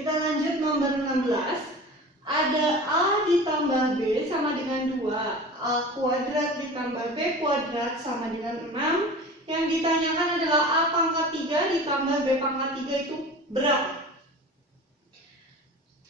Kita lanjut nomor 16. Ada A ditambah B sama dengan 2. A kuadrat ditambah B kuadrat sama dengan 6. Yang ditanyakan adalah A pangkat 3 ditambah B pangkat 3 itu berapa?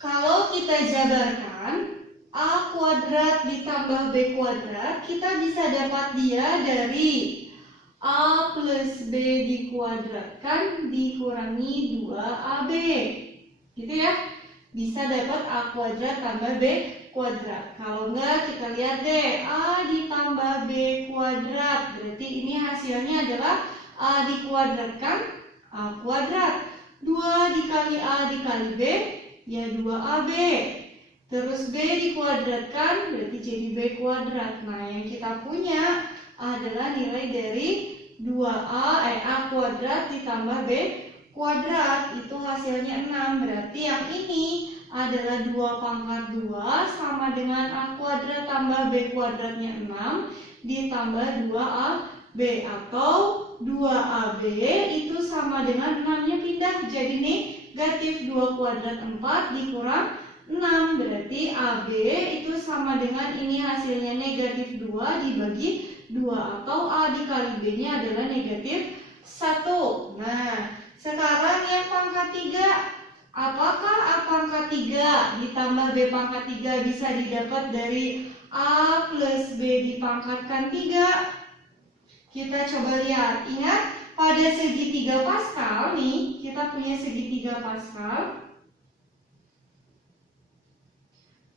Kalau kita jabarkan A kuadrat ditambah B kuadrat, kita bisa dapat dia dari A plus B dikuadratkan dikurangi 2AB. Gitu ya. Bisa dapat A kuadrat tambah B kuadrat. Kalau enggak, kita lihat deh, A ditambah B kuadrat. Berarti ini hasilnya adalah A dikuadratkan A kuadrat. 2 dikali A dikali B, ya 2AB. Terus B dikuadratkan, berarti jadi B kuadrat. Nah, yang kita punya adalah nilai dari 2A kuadrat ditambah B kuadrat. Itu hasilnya 6. Berarti yang ini adalah 2 pangkat 2 sama dengan A kuadrat tambah B kuadratnya 6 ditambah 2AB. Atau 2AB itu sama dengan 6-nya pindah jadi negatif 2 kuadrat 4 dikurang 6. Berarti AB itu sama dengan ini hasilnya negatif 2 dibagi 2. Atau A dikali B nya adalah negatif 1. Nah, sekarang yang pangkat 3, apakah A pangkat 3 ditambah B pangkat 3 bisa didapat dari A plus B dipangkatkan 3? Kita coba lihat. Ingat, pada segitiga Pascal nih, kita punya segitiga Pascal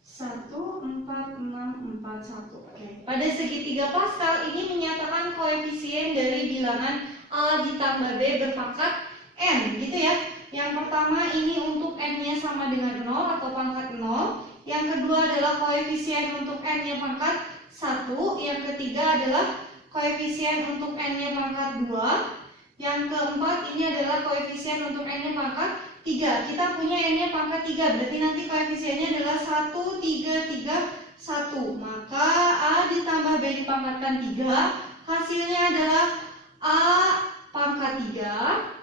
1, 4, 6, 4, 1. Oke. Pada segitiga Pascal ini menyatakan koefisien dari bilangan A ditambah B berpangkat N, gitu ya. Yang pertama ini untuk N-nya sama dengan 0 atau pangkat 0. Yang kedua adalah koefisien untuk N-nya pangkat 1. Yang ketiga adalah koefisien untuk N-nya pangkat 2. Yang keempat ini adalah koefisien untuk N-nya pangkat 3. Kita punya N-nya pangkat 3, berarti nanti koefisiennya adalah 1, 3, 3, 1. Maka A ditambah B dipangkatkan 3, hasilnya adalah A pangkat 3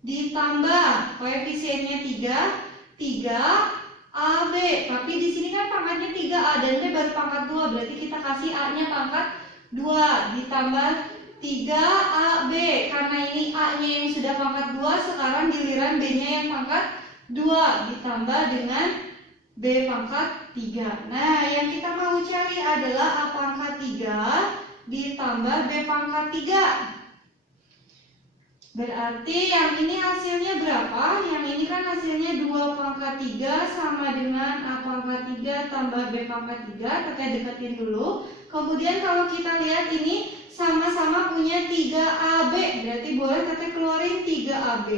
ditambah koefisiennya 3, 3AB. Tapi di sini kan pangkatnya 3A dan B baru pangkat 2, berarti kita kasih A-nya pangkat 2 ditambah 3AB. Karena ini A-nya yang sudah pangkat 2, sekarang giliran B-nya yang pangkat 2 ditambah dengan B pangkat 3. Nah, yang kita mau cari adalah A pangkat 3 ditambah B pangkat 3. Berarti yang ini hasilnya berapa? Yang ini kan hasilnya 2 pangkat 3 sama dengan A pangkat 3 tambah B pangkat 3. Kita deketin dulu. Kemudian kalau kita lihat ini sama-sama punya 3AB. Berarti boleh kita keluarin 3AB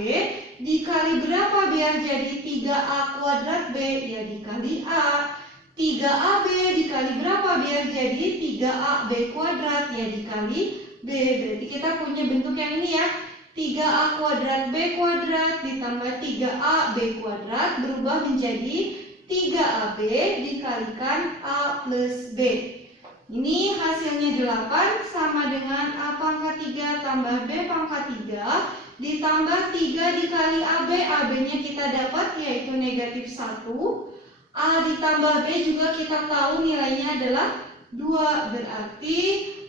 dikali berapa biar jadi 3A kuadrat B? Ya dikali A. 3AB dikali berapa biar jadi 3AB kuadrat? Ya dikali B. Berarti kita punya bentuk yang ini ya. 3A kuadrat B kuadrat ditambah 3AB kuadrat berubah menjadi 3AB dikalikan A plus B. Ini hasilnya 8 sama dengan A pangkat 3 tambah B pangkat 3 ditambah 3 dikali AB. AB-nya kita dapat yaitu negatif 1. A ditambah B juga kita tahu nilainya adalah 2. Berarti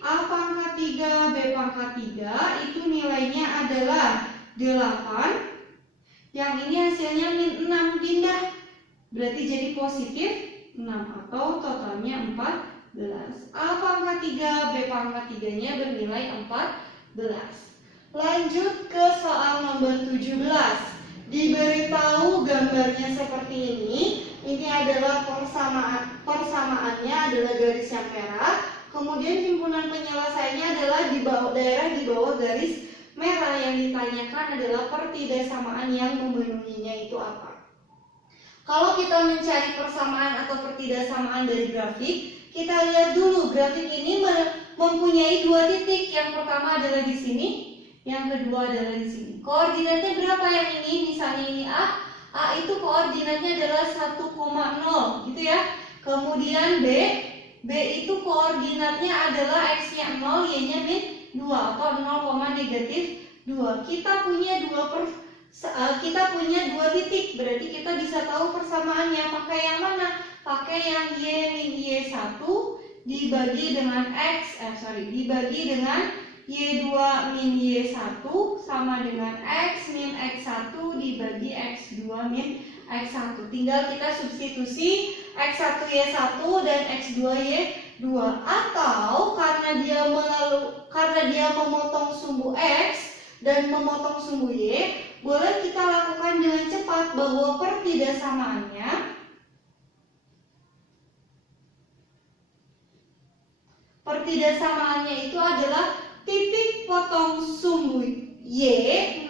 A pangkat 3, B pangkat 3 itu nilainya adalah 8. Yang ini hasilnya min 6 pindah. Berarti jadi positif 6 atau totalnya 14. A pangkat 3, B pangkat 3-nya bernilai 14. Lanjut ke soal nomor 17. Diberitahu gambarnya seperti ini. Ini adalah persamaannya adalah garis yang merah. Kemudian himpunan penyelesaiannya adalah daerah di bawah garis merah. Yang ditanyakan adalah pertidasamaan yang memenuhinya itu apa. Kalau kita mencari persamaan atau pertidasamaan dari grafik, kita lihat dulu grafik ini mempunyai 2 titik. Yang pertama adalah di sini, yang kedua adalah di sini. Koordinatnya berapa yang ini? Misalnya ini A. A itu koordinatnya adalah 1,0 gitu ya. Kemudian B itu koordinatnya adalah X-nya 0, Y-nya min 2 atau 0, negatif 2. Kita punya 2 kita punya 2 titik, berarti kita bisa tahu persamaannya pakai yang mana? Pakai yang Y min Y1 dibagi dengan dibagi dengan Y2 min Y1 sama dengan X min X1 dibagi X2 min X1. Tinggal kita substitusi X1 Y1 dan X2 Y2. Atau karena dia memotong sumbu X dan memotong sumbu Y, boleh kita lakukan dengan cepat bahwa pertidakssamaannya itu adalah titik potong sumbu Y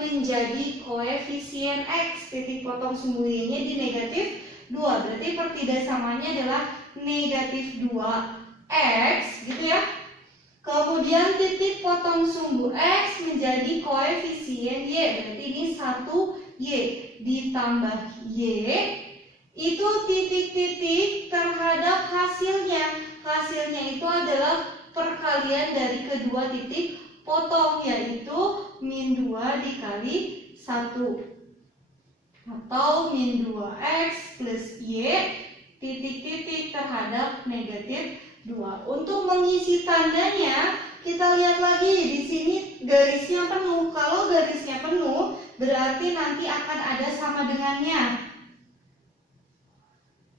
menjadi koefisien X. Titik potong sumbu Y-nya di negatif 2. Berarti pertidaksamaannya adalah negatif 2X, gitu ya. Kemudian titik potong sumbu X menjadi koefisien Y. Berarti ini 1Y ditambah Y. Itu titik-titik terhadap hasilnya. Hasilnya itu adalah perkalian dari kedua titik potong, yaitu min 2 dikali 1. Atau min 2X plus Y titik-titik terhadap negatif 2. Untuk mengisi tandanya, kita lihat lagi di sini garisnya penuh. Kalau garisnya penuh, berarti nanti akan ada sama dengannya.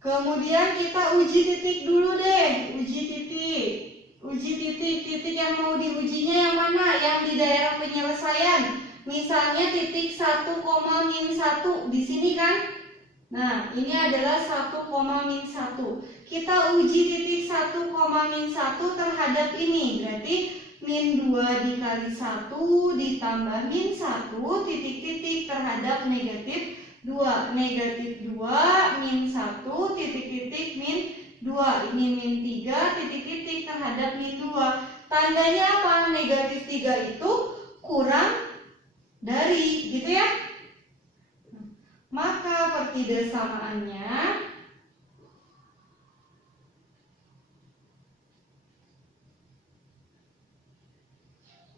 Kemudian kita uji titik dulu deh. Uji titik yang mau diujinya yang mana? Yang di daerah penyelesaian. Misalnya titik 1, min 1 di sini kan? Nah, ini adalah 1, min 1. Kita uji titik 1, min 1 terhadap ini. Berarti min 2 dikali 1 ditambah min 1 titik-titik terhadap negatif 2. Negatif 2 min 1 titik-titik min 2. Ini min 3 titik-titik terhadap min 2. Tandanya apa? Negatif 3 itu kurang dari, gitu ya. Maka pertidaksamaannya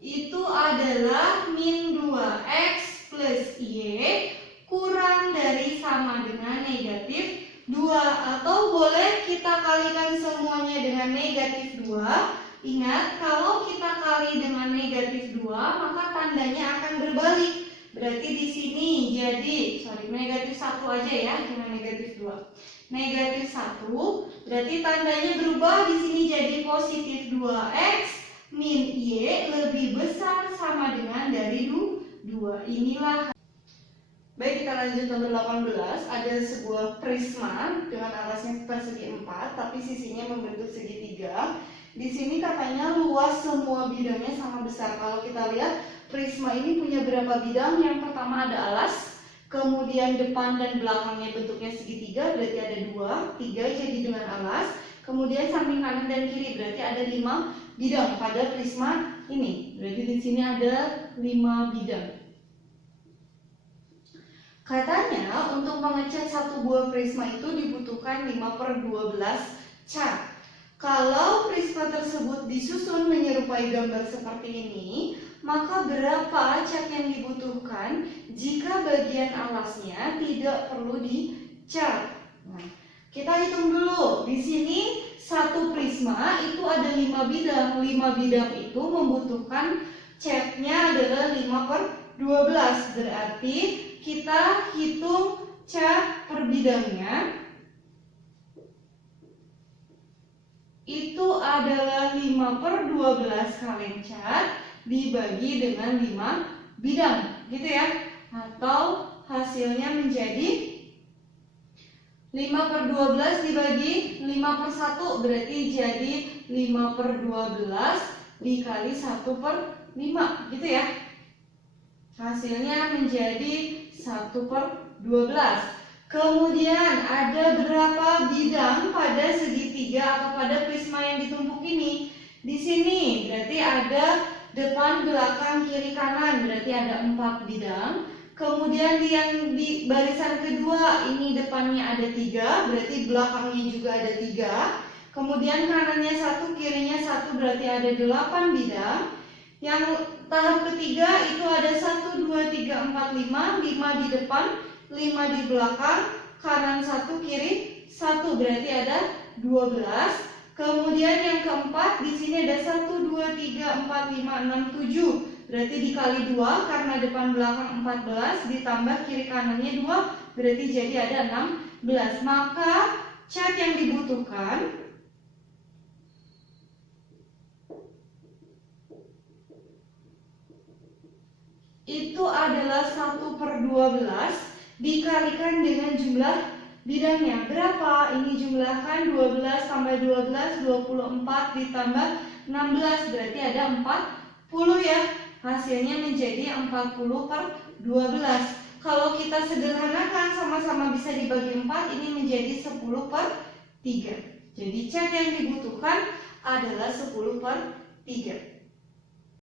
itu adalah min 2X plus Y kurang dari sama dengan negatif 2. Atau boleh kita kalikan semuanya dengan negatif 2. Ingat, kalau kita kali dengan negatif 2, maka tandanya akan berbalik. Berarti di sini jadi negatif 1 aja ya, dengan negatif 2. Negatif 1, berarti tandanya berubah di sini jadi positif 2X min Y lebih besar sama dengan dari 2. Inilah. Baik, kita lanjut nomor 18. Ada sebuah prisma dengan alasnya persegi 4, tapi sisinya membentuk segitiga. Di sini katanya luas semua bidangnya sama besar. Kalau kita lihat prisma ini punya berapa bidang? Yang pertama ada alas, kemudian depan dan belakangnya bentuknya segitiga, berarti ada 2, 3 jadi dengan alas. Kemudian samping kanan dan kiri, berarti ada 5 bidang pada prisma ini. Berarti di sini ada 5 bidang. Katanya untuk mengecat satu buah prisma itu dibutuhkan 5/12 cat. Kalau prisma tersebut disusun menyerupai gambar seperti ini, maka berapa cat yang dibutuhkan jika bagian alasnya tidak perlu dicat? Nah, kita hitung dulu. Di sini satu prisma itu ada 5 bidang. 5 bidang itu membutuhkan catnya adalah 5/12. Berarti kita hitung cat per bidangnya itu adalah 5/12 kali cat dibagi dengan 5 bidang, gitu ya. Atau hasilnya menjadi 5/12 dibagi 5/1, berarti jadi 5/12 dikali 1/5, gitu ya. Hasilnya menjadi 1/12. Kemudian ada berapa bidang pada segitiga atau pada prisma yang ditumpuk ini? Di sini berarti ada depan, belakang, kiri, kanan, berarti ada 4 bidang. Kemudian yang di barisan kedua ini depannya ada 3, berarti belakangnya juga ada 3. Kemudian kanannya 1, kirinya 1, berarti ada 8 bidang. Yang tahap ketiga itu ada 1, 2, 3, 3, 4, 5. 5 di depan, 5 di belakang, kanan 1, kiri 1. Berarti ada 12. Kemudian yang keempat, di sini ada 1, 2, 3, 4, 5, 6, 7. Berarti dikali 2, karena depan belakang 14, ditambah kiri kanannya 2, berarti jadi ada 16. Maka cat yang dibutuhkan itu adalah 1/12 dikalikan dengan jumlah bidangnya. Berapa? Ini jumlahkan 12 tambah 12, 24 ditambah 16, berarti ada 40 ya. Hasilnya menjadi 40/12. Kalau kita sederhanakan sama-sama bisa dibagi 4, ini menjadi 10/3. Jadi cat yang dibutuhkan adalah 10/3.